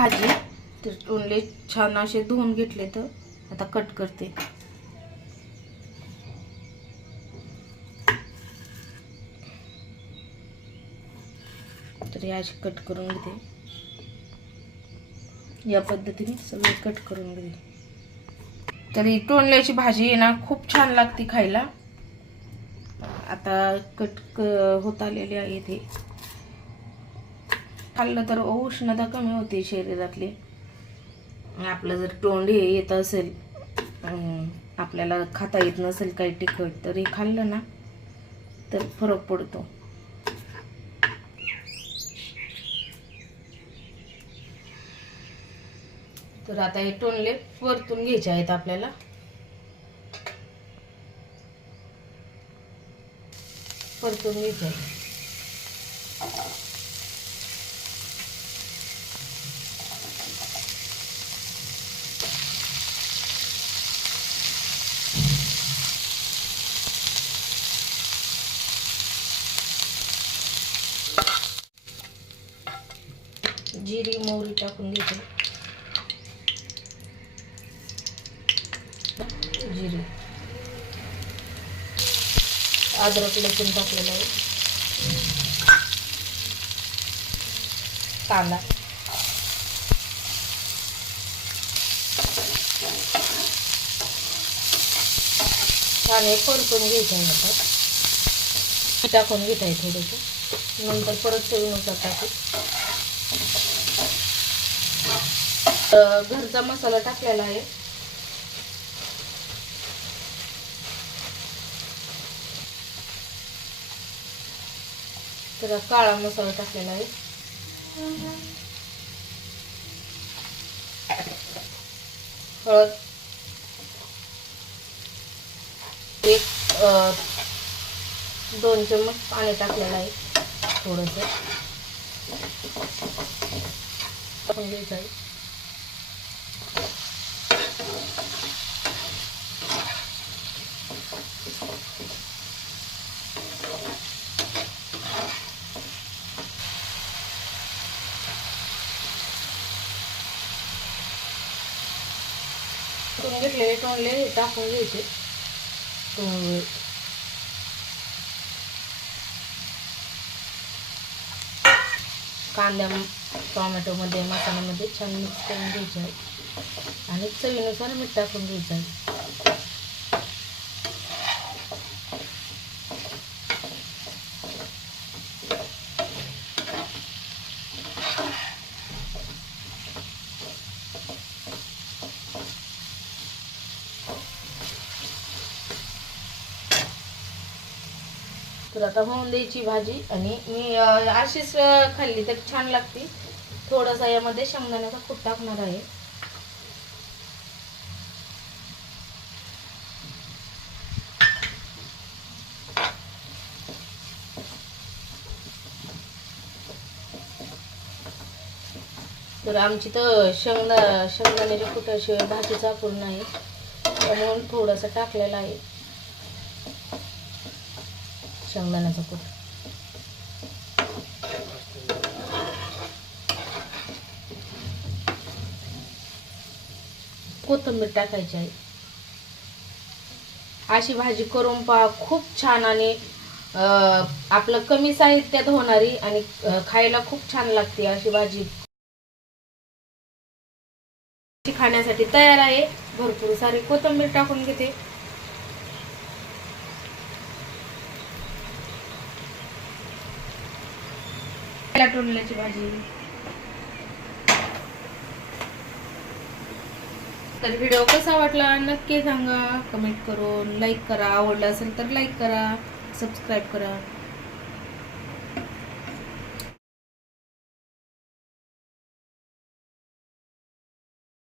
भाजी. तर टोनले छान असे धुवून घेतले तर आता कट करते. तर हे असे कट करून घेते. या पद्धतीने सगळे कट करून घेते. तर ही टोनल्याची भाजी आहे ना खूप छान लागते खायला. आता कट क- होत आलेली आहे इथे खाल्लं तर उष्णता कमी होते शरीरातली. आपलं जर तोंड हे येत असेल आपल्याला खाता येत नसेल काही तिखट तर हे खाल्लं ना तर फरक पडतो. तर आता हे टोनले परतून घ्यायचे आहेत आपल्याला. परतून घ्यायचे आहेत. जिरी मोहरी टाकून घ्यायची जिरी. अद्रक लसूण टाकलेलं आहे. कांदा. छान हे परतून घ्यायचं आहे आता. टाकून घेत आहे थोडंसं. नंतर परत चवीनुसार टाकू. घरचा मसाला टाकलेला आहे. तर काळा मसाला टाकलेला आहे. हळद. एक अं, दोन चम्मच पाणी टाकलेलं आहे थोडंसं. घ्यायचं आहे करून घेतलेले टोनले टाकून घ्यायचे. टोनले कांद्या टोमॅटोमध्ये मसाल्यामध्ये छान मिक्स करून घ्यायचं. आहे आणि चवीनुसार मीठ टाकून घ्यायचं. आहे तर आता होऊन द्यायची भाजी आणि मी अशीच खाल्ली तर छान लागते. थोडासा यामध्ये शेंगदाण्याचा खूप टाकणार आहे. तर आमची तर शेंगदा शेंगदाण्याच्या कुटाशिवाय भाजीचा पूर्ण आहे म्हणून थोडासा टाकलेला आहे. शेंगदाण्याचा कूट. कोथिंबीर टाकायची आहे. अशी भाजी करून पहा खूप छान आणि अं, आपलं कमी साहित्यात होणारी आणि खायला खूप छान लागते अशी भाजी. खाण्यासाठी तयार आहे. भरपूर सारी कोथिंबीर टाकून घेते. टोलल्याची भाजी. तर व्हिडिओ कसा वाटला नक्की सांगा. कमेंट करून लाईक करा. आवडला असेल तर लाईक करा. सबस्क्राईब करा.